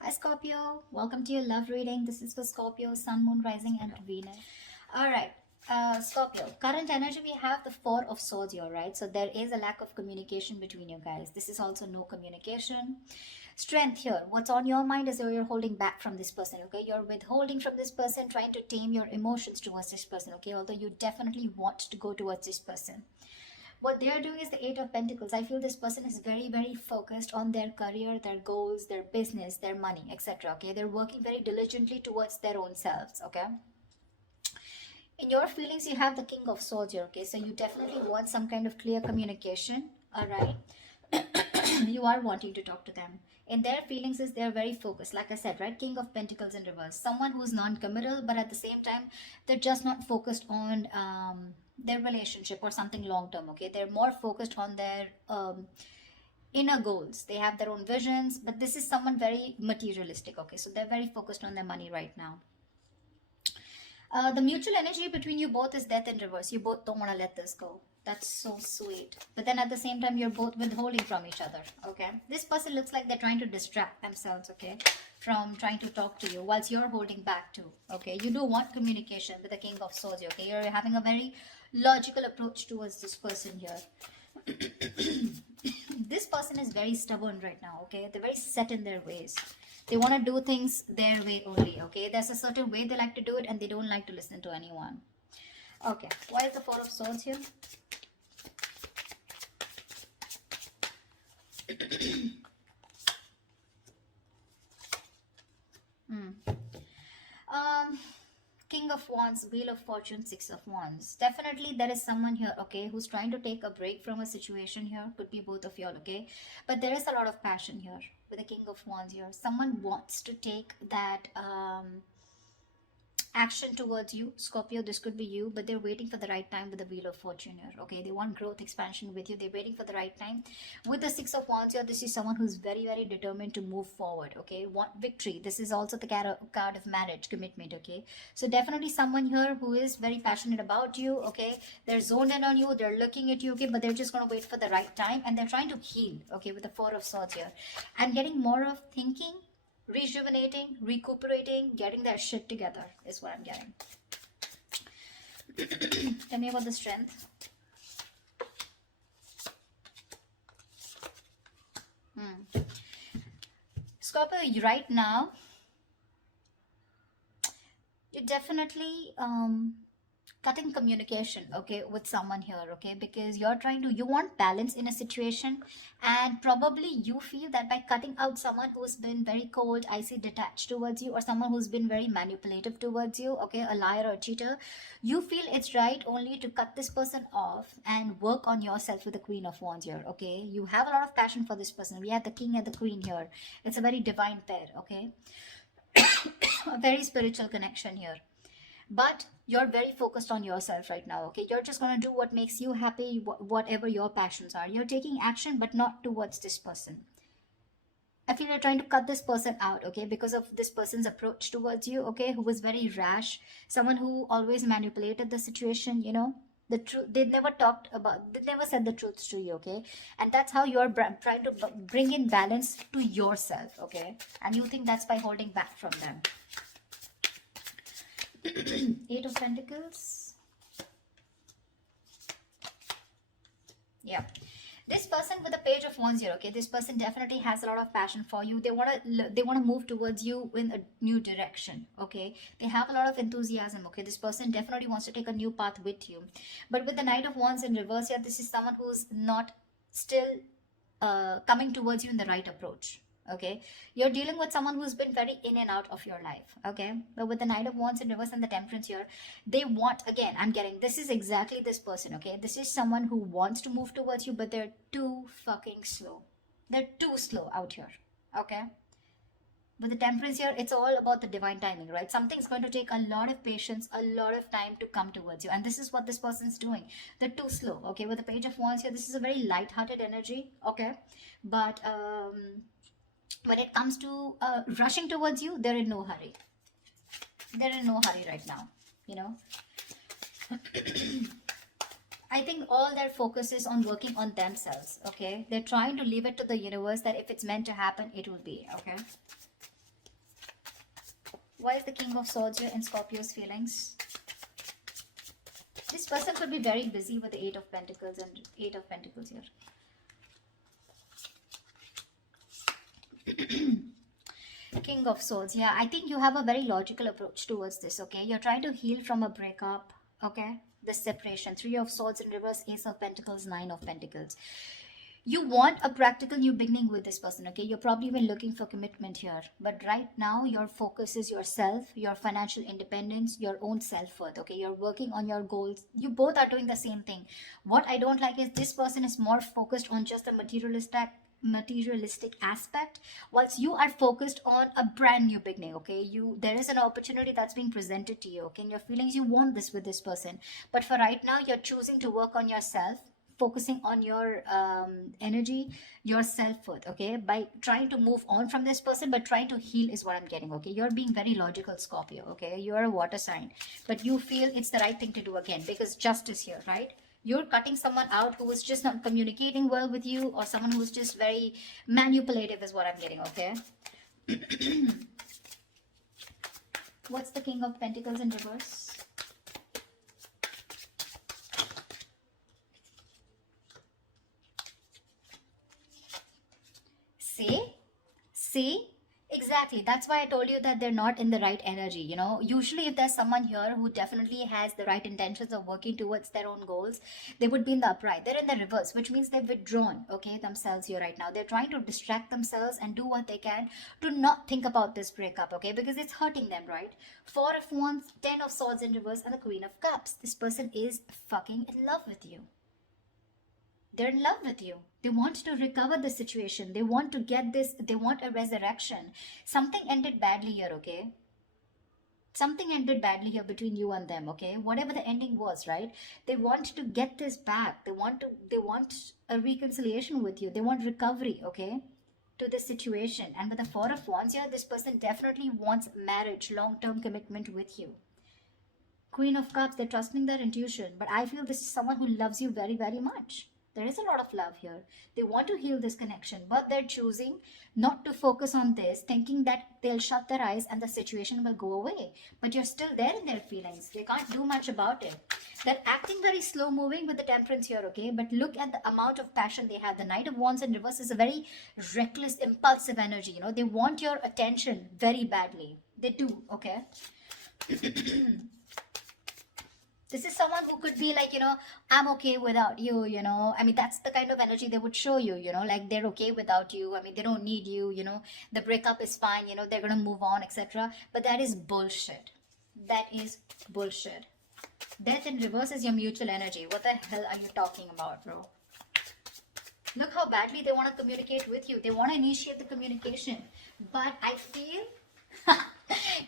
Hi Scorpio, welcome to your love reading. This is for Scorpio, Sun, Moon, Rising, and Venus. All right, Scorpio. Current energy, we have the Four of Swords here, right? So there is a lack of communication between you guys. This is also no communication. Strength here. What's on your mind is you're holding back from this person, okay? You're withholding from this person, trying to tame your emotions towards this person, okay? Although you definitely want to go towards this person. What they are doing is the Eight of Pentacles. I feel this person is very, very focused on their career, their goals, their business, their money, etc. Okay, they're working very diligently towards their own selves. Okay, in your feelings, you have the King of Swords here. Okay, so you definitely want some kind of clear communication. All right, you are wanting to talk to them. In their feelings, is they're very focused. Like I said, right? King of Pentacles in reverse. Someone who's non-committal, but at the same time, they're just not focused on their relationship or something long term. Okay, they're more focused on their inner goals. They have their own visions, but this is someone very materialistic. Okay, so they're very focused on their money right now. The mutual energy between you both is death in reverse. You both don't want to let this go. That's so sweet. But then at the same time, you're both withholding from each other. Okay. This person looks like they're trying to distract themselves, okay, from trying to talk to you whilst you're holding back too. Okay. You do want communication with the King of Swords. Okay. You're having a very logical approach towards this person here. This person is very stubborn right now. Okay. They're very set in their ways. They want to do things their way only. Okay. There's a certain way they like to do it and they don't like to listen to anyone. Okay. Why is the Four of Swords here? King of Wands, Wheel of Fortune, Six of Wands. Definitely there is someone here, okay, who's trying to take a break from a situation here. Could be both of y'all, okay? But there is a lot of passion here with the King of Wands here. Someone wants to take that action towards you, Scorpio. This could be you, but they're waiting for the right time with the Wheel of Fortune here. Okay, they want growth, expansion with you. They're waiting for the right time with the Six of Wands here. This is someone who's very, very determined to move forward. Okay, want victory. This is also the card of marriage, commitment. Okay, so definitely someone here who is very passionate about you. Okay, they're zoned in on you, they're looking at you. Okay, but they're just going to wait for the right time and they're trying to heal. Okay, with the Four of Swords here. I'm getting more of thinking, rejuvenating, recuperating, getting their shit together is what I'm getting. Tell me about the Strength. Scorpio, right now, you definitely cutting communication, okay, with someone here, okay, because you want balance in a situation, and probably you feel that by cutting out someone who's been very cold, icy, detached towards you, or someone who's been very manipulative towards you, okay, a liar or a cheater, you feel it's right only to cut this person off and work on yourself with the Queen of Wands here. Okay, you have a lot of passion for this person. We have the King and the Queen here. It's a very divine pair. Okay, a very spiritual connection here, but you're very focused on yourself right now. Okay, you're just going to do what makes you happy, whatever your passions are. You're taking action, but not towards this person. I feel you're trying to cut this person out, okay, because of this person's approach towards you, okay, who was very rash, someone who always manipulated the situation, you know. The truth, they never said the truth to you, okay, and that's how you're trying to bring in balance to yourself, okay, and you think that's by holding back from them. Eight of Pentacles. Yeah, this person with the Page of Wands here, okay, this person definitely has a lot of passion for you. They want to move towards you in a new direction. Okay, they have a lot of enthusiasm. Okay, this person definitely wants to take a new path with you, but with the Knight of Wands in reverse here, this is someone who's not still coming towards you in the right approach. Okay, you're dealing with someone who's been very in and out of your life. Okay, but with the Knight of Wands in reverse and the Temperance here, they want, again, I'm getting, this is exactly this person. Okay, this is someone who wants to move towards you, but they're too fucking slow. They're too slow out here. Okay, with the Temperance here, it's all about the divine timing, right? Something's going to take a lot of patience, a lot of time to come towards you, and this is what this person's doing. They're too slow. Okay, with the Page of Wands here, this is a very light-hearted energy. Okay, but when it comes to rushing towards you, they're in no hurry. They're in no hurry right now, you know. I think all their focus is on working on themselves. Okay, they're trying to leave it to the universe that if it's meant to happen, it will be. Okay, Why is the King of Swords here in Scorpio's feelings? This person could be very busy with the Eight of Pentacles and Eight of Pentacles here. King of Swords. Yeah, I think you have a very logical approach towards this, okay? You're trying to heal from a breakup, okay? This separation. Three of Swords in reverse, Ace of Pentacles, Nine of Pentacles. You want a practical new beginning with this person, okay? You're probably even looking for commitment here. But right now, your focus is yourself, your financial independence, your own self-worth, okay? You're working on your goals. You both are doing the same thing. What I don't like is this person is more focused on just the materialistic aspect, whilst you are focused on a brand new beginning, okay? There is an opportunity that's being presented to you, okay? In your feelings, you want this with this person. But for right now, you're choosing to work on yourself, focusing on your energy, your self-worth, okay, by trying to move on from this person, but trying to heal is what I'm getting, okay? You're being very logical, Scorpio, okay? You're a water sign, but you feel it's the right thing to do again because justice here, right? You're cutting someone out who is just not communicating well with you, or someone who's just very manipulative is what I'm getting, okay? What's the King of Pentacles in reverse? See, exactly. That's why I told you that they're not in the right energy. You know, usually if there's someone here who definitely has the right intentions of working towards their own goals, they would be in the upright. They're in the reverse, which means they've withdrawn, okay, themselves here right now. They're trying to distract themselves and do what they can to not think about this breakup, okay, because it's hurting them, right? Four of Wands, Ten of Swords in reverse, and the Queen of Cups. This person is fucking in love with you. They're in love with you. They want to recover the situation. They want to get this. They want a resurrection. Something ended badly here, okay? Something ended badly here between you and them, okay? Whatever the ending was, right? They want to get this back. They want a reconciliation with you. They want recovery, okay? To this situation. And with the Four of Wands here, this person definitely wants marriage, long-term commitment with you. Queen of Cups, they're trusting their intuition. But I feel this is someone who loves you very, very much. There is a lot of love here. They want to heal this connection, but they're choosing not to focus on this, thinking that they'll shut their eyes and the situation will go away. But you're still there in their feelings. They can't do much about it. They're acting very slow moving with the Temperance here, okay? But look at the amount of passion they have. The Knight of Wands in reverse is a very reckless, impulsive energy. You know, they want your attention very badly. They do, okay? This is someone who could be like, you know, I'm okay without you, you know. I mean, that's the kind of energy they would show you, you know, like they're okay without you. I mean, they don't need you, you know, the breakup is fine, you know, they're going to move on, etc. But that is bullshit. That is bullshit. Death in reverse is your mutual energy. What the hell are you talking about, bro? Look how badly they want to communicate with you. They want to initiate the communication. But I feel,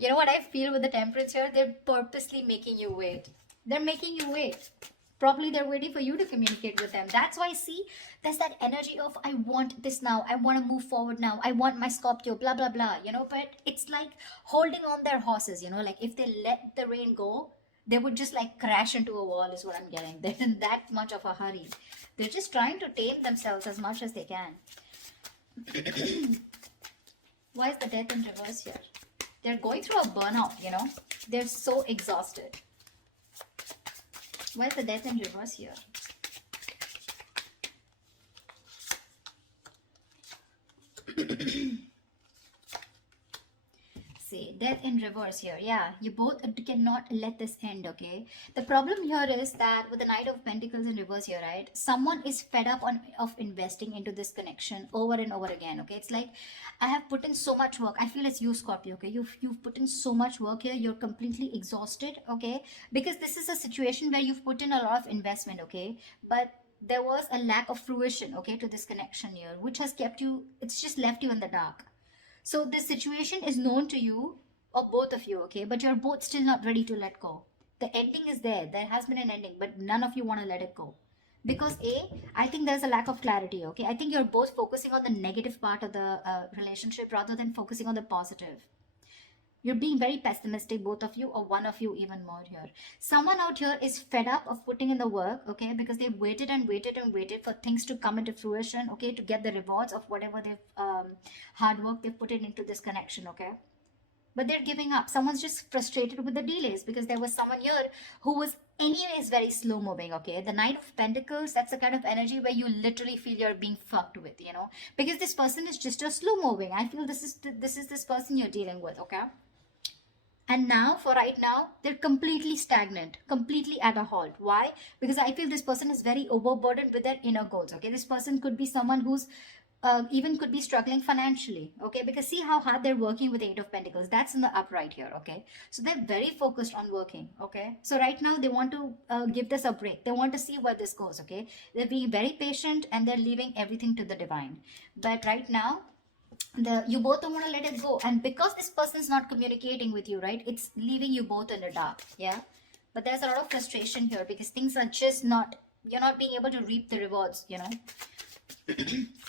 you know what I feel with the Temperance here? They're purposely making you wait. They're making you wait. Probably they're waiting for you to communicate with them. That's why, see, there's that energy of, I want this now. I want to move forward now. I want my Scorpio, blah, blah, blah, you know. But it's like holding on their horses, you know. Like if they let the rain go, they would just like crash into a wall is what I'm getting. They're in that much of a hurry. They're just trying to tame themselves as much as they can. Why is the Death in reverse here? They're going through a burnout, you know. They're so exhausted. Why is the Death in reverse here? See, Death in reverse here. Yeah, you both cannot let this end, okay? The problem here is that with the Knight of Pentacles in reverse here, right? Someone is fed up of investing into this connection over and over again, okay? It's like, I have put in so much work. I feel it's you, Scorpio, okay? You've put in so much work here. You're completely exhausted, okay? Because this is a situation where you've put in a lot of investment, okay? But there was a lack of fruition, okay, to this connection here, which has kept you, it's just left you in the dark. So this situation is known to you, or both of you, okay? But you're both still not ready to let go. The ending is there. There has been an ending, but none of you want to let it go. Because I think there's a lack of clarity, okay? I think you're both focusing on the negative part of the relationship rather than focusing on the positive. You're being very pessimistic, both of you, or one of you even more here. Someone out here is fed up of putting in the work, okay? Because they've waited and waited and waited for things to come into fruition, okay? To get the rewards of whatever they've, hard work they've put into this connection, okay? but they're giving up. Someone's just frustrated with the delays because there was someone here who was anyways very slow moving. Okay, the Knight of Pentacles, that's the kind of energy where you literally feel you're being fucked with, you know, because this person is just a slow moving. I feel this person you're dealing with. Okay, and now, for right now, they're completely stagnant, completely at a halt. Why? Because I feel this person is very overburdened with their inner goals. Okay, this person could be someone who's even could be struggling financially. Okay, because see how hard they're working with the Eight of Pentacles. That's in the upright here. Okay, so they're very focused on working. Okay, so right now they want to give this a break. They want to see where this goes. Okay, they're being very patient and they're leaving everything to the divine. But right now, you both don't want to let it go, and because this person is not communicating with you, right, it's leaving you both in the dark. Yeah, but there's a lot of frustration here because things are just not, you're not being able to reap the rewards, you know.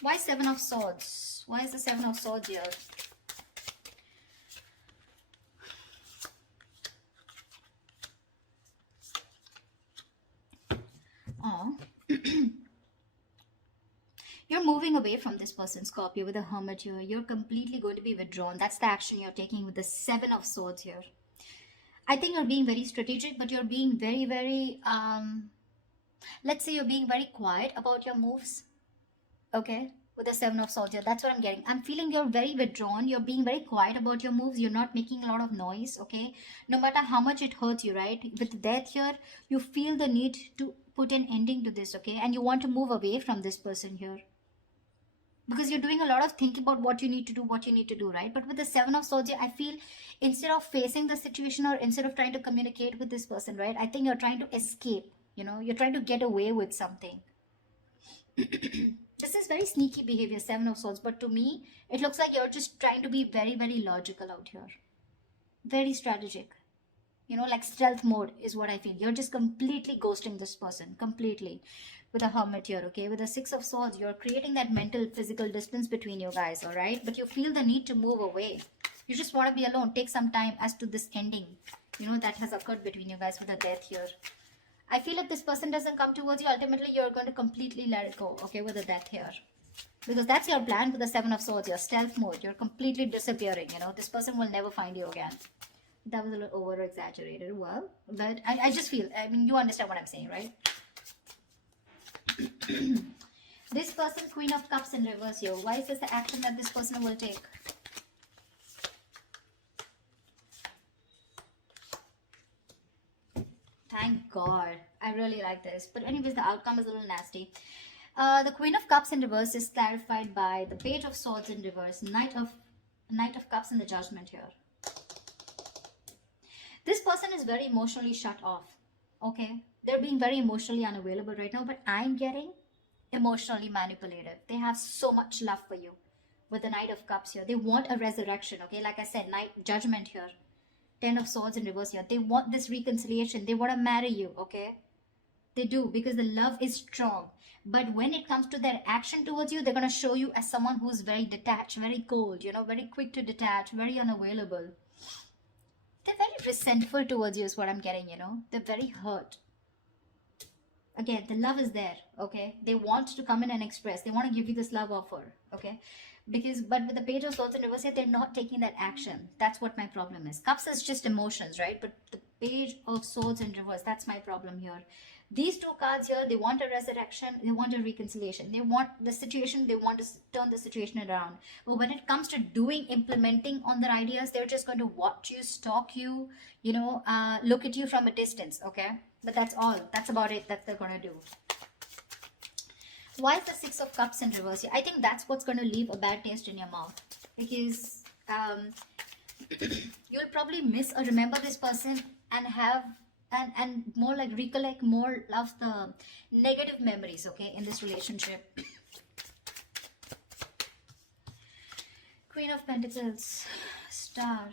Why Seven of Swords? Why is the Seven of Swords here? Oh. You're moving away from this person, Scorpio, with the Hermit here. You're completely going to be withdrawn. That's the action you're taking with the Seven of Swords here. I think you're being very strategic, but you're being very, very, let's say you're being very quiet about your moves. Okay, with the Seven of Swords here. That's what I'm getting. I'm feeling you're very withdrawn. You're being very quiet about your moves. You're not making a lot of noise. Okay, no matter how much it hurts you, right? With death here, you feel the need to put an ending to this. Okay, and you want to move away from this person here, because you're doing a lot of thinking about what you need to do, right? But with the Seven of Swords, I feel instead of facing the situation or instead of trying to communicate with this person, right, I think you're trying to escape, you know, you're trying to get away with something. This is very sneaky behavior, Seven of Swords, but to me it looks like you're just trying to be very, very logical out here, very strategic, you know, like stealth mode is what I feel. You're just completely ghosting this person completely with a Hermit here. Okay, with the Six of Swords, you're creating that mental physical distance between you guys. All right, but you feel the need to move away. You just want to be alone. Take some time as to this ending, you know, that has occurred between you guys with the Death here. I feel if this person doesn't come towards you, ultimately you're going to completely let it go. Okay, with the Death here, because that's your plan with the Seven of Swords. Your stealth mode, you're completely disappearing. You know, this person will never find you again. That was a little over exaggerated. Well, but I just feel, I mean, you understand what I'm saying, right? This person, Queen of Cups in reverse here. Why is this the action that this person will take? Thank God. I really like this. But anyways, the outcome is a little nasty. The Queen of Cups in reverse is clarified by the Page of Swords in reverse, Knight of Cups in the Judgment here. This person is very emotionally shut off. Okay, they're being very emotionally unavailable right now, but I'm getting emotionally manipulative. They have so much love for you with the Knight of Cups here. They want a resurrection. Okay, like I said, Knight Judgment here, Ten of Swords in reverse here. They want this reconciliation. They want to marry you. Okay, they do, because the love is strong. But when it comes to their action towards you, they're going to show you as someone who's very detached, very cold, you know, very quick to detach, very unavailable. They're very resentful towards you is what I'm getting, you know. They're very hurt. Again, the love is there, okay? They want to come in and express. They want to give you this love offer, okay? Because, but with the Page of Swords in reverse, they're not taking that action. That's what my problem is. Cups is just emotions, right? But the Page of Swords in reverse, that's my problem here. These two cards here, they want a resurrection, they want a reconciliation, they want the situation, they want to turn the situation around. But when it comes to doing, implementing on their ideas, they're just going to watch you, stalk you, you know, look at you from a distance, okay? But that's all. That's about it that they're going to do. Why is the Six of Cups in reverse? I think that's what's going to leave a bad taste in your mouth. Because you'll probably miss or remember this person and have and more like recollect more of the negative memories, okay, in this relationship. Queen of Pentacles, Star.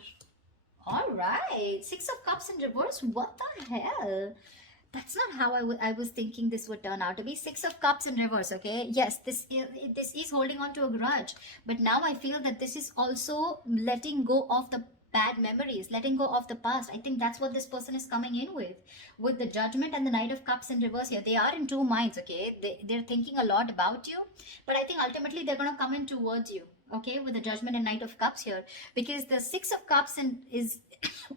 All right, Six of Cups in reverse. What the hell? That's not how I was thinking this would turn out to be. Six of Cups in reverse, okay? Yes, this is holding on to a grudge. But now I feel that this is also letting go of the bad memories, letting go of the past. I think that's what this person is coming in with. With the Judgment and the Knight of Cups in reverse here. They are in two minds, okay? They're thinking a lot about you. But I think ultimately they're going to come in towards you. okay, with the Judgment and Knight of Cups here, because the Six of Cups is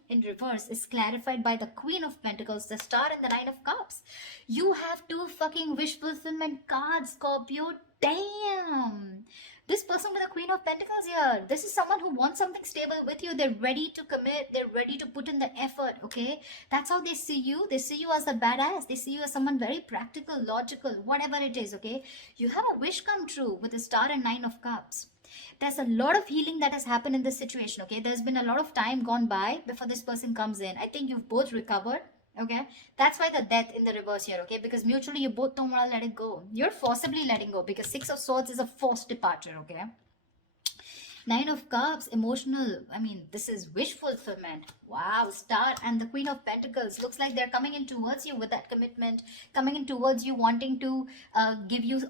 in reverse is clarified by the Queen of Pentacles, the Star, and the Nine of Cups. You have two fucking wish fulfillment cards, Scorpio. Damn. This person with the Queen of Pentacles here, this is someone who wants something stable with you. They're ready to commit. They're ready to put in the effort, okay? That's how they see you. They see you as a badass. They see you as someone very practical, logical, whatever it is, okay? You have a wish come true with the Star and Nine of Cups. There's a lot of healing that has happened in this situation, okay? There's been a lot of time gone by before this person comes in. I think you've both recovered, okay? That's why the Death in the reverse here, okay? Because mutually you both don't want to let it go. You're forcibly letting go because Six of Swords is a forced departure, okay? Nine of Cups, emotional. I mean, this is wish fulfillment. Wow, Star and the Queen of Pentacles. Looks like they're coming in towards you with that commitment, coming in towards you, wanting to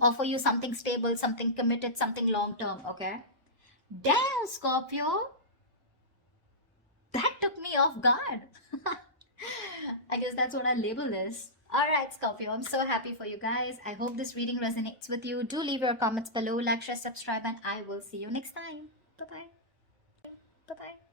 offer you something stable, something committed, something long term, okay? Damn, Scorpio. That took me off guard. I guess that's what I label this. Alright, Scorpio, I'm so happy for you guys. I hope this reading resonates with you. Do leave your comments below, like, share, subscribe, and I will see you next time. Bye-bye. Bye-bye.